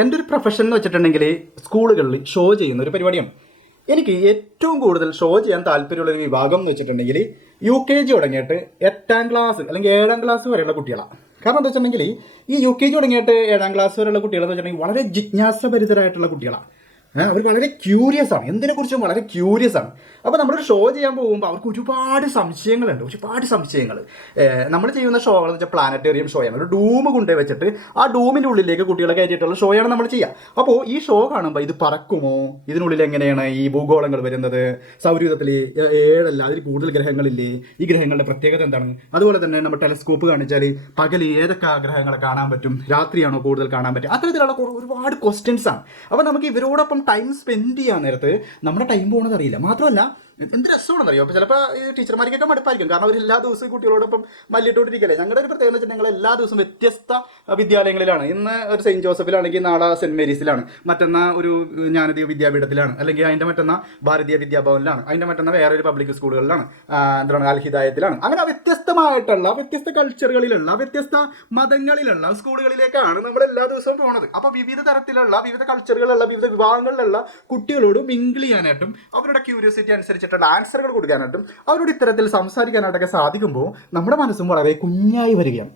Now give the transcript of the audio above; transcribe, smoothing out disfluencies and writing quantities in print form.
എൻ്റെ ഒരു പ്രൊഫഷൻ എന്ന് വെച്ചിട്ടുണ്ടെങ്കിൽ സ്കൂളുകളിൽ ഷോ ചെയ്യുന്ന ഒരു പരിപാടിയാണ്. എനിക്ക് ഏറ്റവും കൂടുതൽ ഷോ ചെയ്യാൻ താല്പര്യമുള്ള ഒരു വിഭാഗം എന്ന് വെച്ചിട്ടുണ്ടെങ്കിൽ UKG തുടങ്ങിയിട്ട് 8ാം ക്ലാസ് അല്ലെങ്കിൽ 7ാം ക്ലാസ് വരെയുള്ള കുട്ടികളാണ്. കാരണം എന്താ വെച്ചിട്ടുണ്ടെങ്കിൽ ഈ UKG തുടങ്ങിയിട്ട് 7ാം ക്ലാസ് വരെയുള്ള കുട്ടികളെന്ന് വെച്ചിട്ടുണ്ടെങ്കിൽ വളരെ ജിജ്ഞാസഭരിതരായിട്ടുള്ള കുട്ടികളാണ്. അവർ വളരെ ക്യൂരിയസ് ആണ്, എന്തിനെക്കുറിച്ചും വളരെ ക്യൂരിയസ് ആണ്. അപ്പോൾ നമ്മളൊരു ഷോ ചെയ്യാൻ പോകുമ്പോൾ അവർക്ക് ഒരുപാട് സംശയങ്ങൾ. നമ്മൾ ചെയ്യുന്ന ഷോകൾ എന്ന് വെച്ചാൽ പ്ലാനറ്റേറിയം ഷോയാണ്. ഒരു ഡൂം കൊണ്ടുപോയി വെച്ചിട്ട് ആ ഡൂമിൻ്റെ ഉള്ളിലേക്ക് കുട്ടികളെ കയറ്റിയിട്ടുള്ള ഷോയാണ് നമ്മൾ ചെയ്യുക. അപ്പോൾ ഈ ഷോ കാണുമ്പോൾ ഇത് പറക്കുമോ, ഇതിനുള്ളിൽ എങ്ങനെയാണ് ഈ ഭൂഗോളങ്ങൾ വരുന്നത്, സൗരയൂഥത്തിൽ 7 അതിൽ കൂടുതൽ ഗ്രഹങ്ങളില്ലേ, ഈ ഗ്രഹങ്ങളുടെ പ്രത്യേകത എന്താണ്, അതുപോലെ തന്നെ നമ്മൾ ടെലസ്കോപ്പ് കാണിച്ചാൽ പകൽ ഏതൊക്കെ ഗ്രഹങ്ങളെ കാണാൻ പറ്റും, രാത്രിയാണോ കൂടുതൽ കാണാൻ പറ്റും, അത്തരത്തിലുള്ള ഒരുപാട് ക്വസ്റ്റ്യൻസ് ആണ്. അപ്പോൾ നമുക്ക് ഇവരോടൊപ്പം ടൈം സ്പെൻഡ് ചെയ്യാൻ നേരത്ത് നമ്മുടെ ടൈം പോകുന്നത് അറിയില്ല. മാത്രമല്ല എന്ത് രസമാണെന്ന് അറിയോ. അപ്പോൾ ചിലപ്പോൾ ഈ ടീച്ചർമാർക്കൊക്കെ മടുപ്പായിരിക്കും, കാരണം അവർ എല്ലാ ദിവസവും കുട്ടികളോടൊപ്പം മല്ലിട്ടോണ്ടിരിക്കല്ലേ. ഞങ്ങളുടെ ഒരു പ്രത്യേകത വെച്ചാൽ ഞങ്ങൾ എല്ലാ ദിവസവും വ്യത്യസ്ത വിദ്യാലയങ്ങളിലാണ്. ഇന്ന് ഒരു സെയിൻറ്റ് ജോസഫിലാണെങ്കിൽ നാളെ സെൻറ്റ് മേരീസിലാണ്, മറ്റന്നാൾ ഒരു ജ്ഞാനദീപ വിദ്യാപീഠത്തിലാണ്, അല്ലെങ്കിൽ അതിൻ്റെ മറ്റന്നാൾ ഭാരതീയ വിദ്യാഭവനിലാണ്, അതിൻ്റെ മറ്റന്നാൾ വേറെ ഒരു പബ്ലിക് സ്കൂളുകളിലാണ്, എന്താണ് അൽഹിദായത്തിലാണ്. അങ്ങനെ വ്യത്യസ്തമായിട്ടുള്ള വ്യത്യസ്ത കൾച്ചറുകളിലുള്ള വ്യത്യസ്ത മതങ്ങളിലുള്ള സ്കൂളുകളിലേക്കാണ് നമ്മൾ എല്ലാ ദിവസവും പോകുന്നത്. അപ്പോൾ വിവിധ തരത്തിലുള്ള വിവിധ കൾച്ചറുകളുള്ള വിവിധ വിഭാഗങ്ങളിലുള്ള കുട്ടികളോട് മിങ്കിൾ ചെയ്യാനായിട്ടും അവരുടെ ക്യൂരിയോസിറ്റി അനുസരിച്ചിട്ടുള്ള ആൻസറുകൾ കൊടുക്കാനായിട്ടും അവരോട് ഇത്തരത്തിൽ സംസാരിക്കാനായിട്ടൊക്കെ സാധിക്കുമ്പോൾ നമ്മുടെ മനസ്സും വളരെ കുഞ്ഞായി വരികയാണ്.